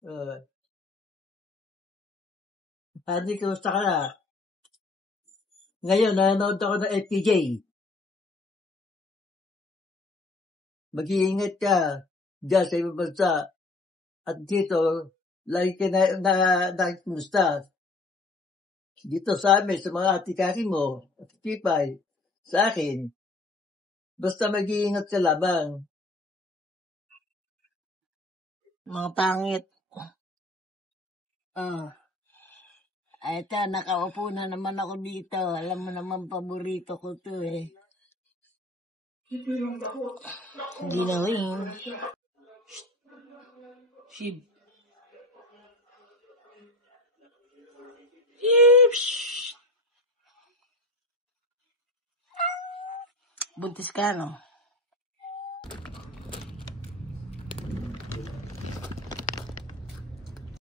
Uh, Hindi, kumusta ka na? Ngayon, nanonood ako ng FPJ. Mag-iingat ka dyan sa ibang bansa. At dito, lagi ka nakikumusta. Dito sa amin, sa mga atikari mo, at Pipay, sa akin, basta mag-iingat ka lamang. Mga pangit. Eto, nakaupo na naman ako dito. Alam mo naman, paborito ko to eh. Ginawin. Shib. Buntis ka, no?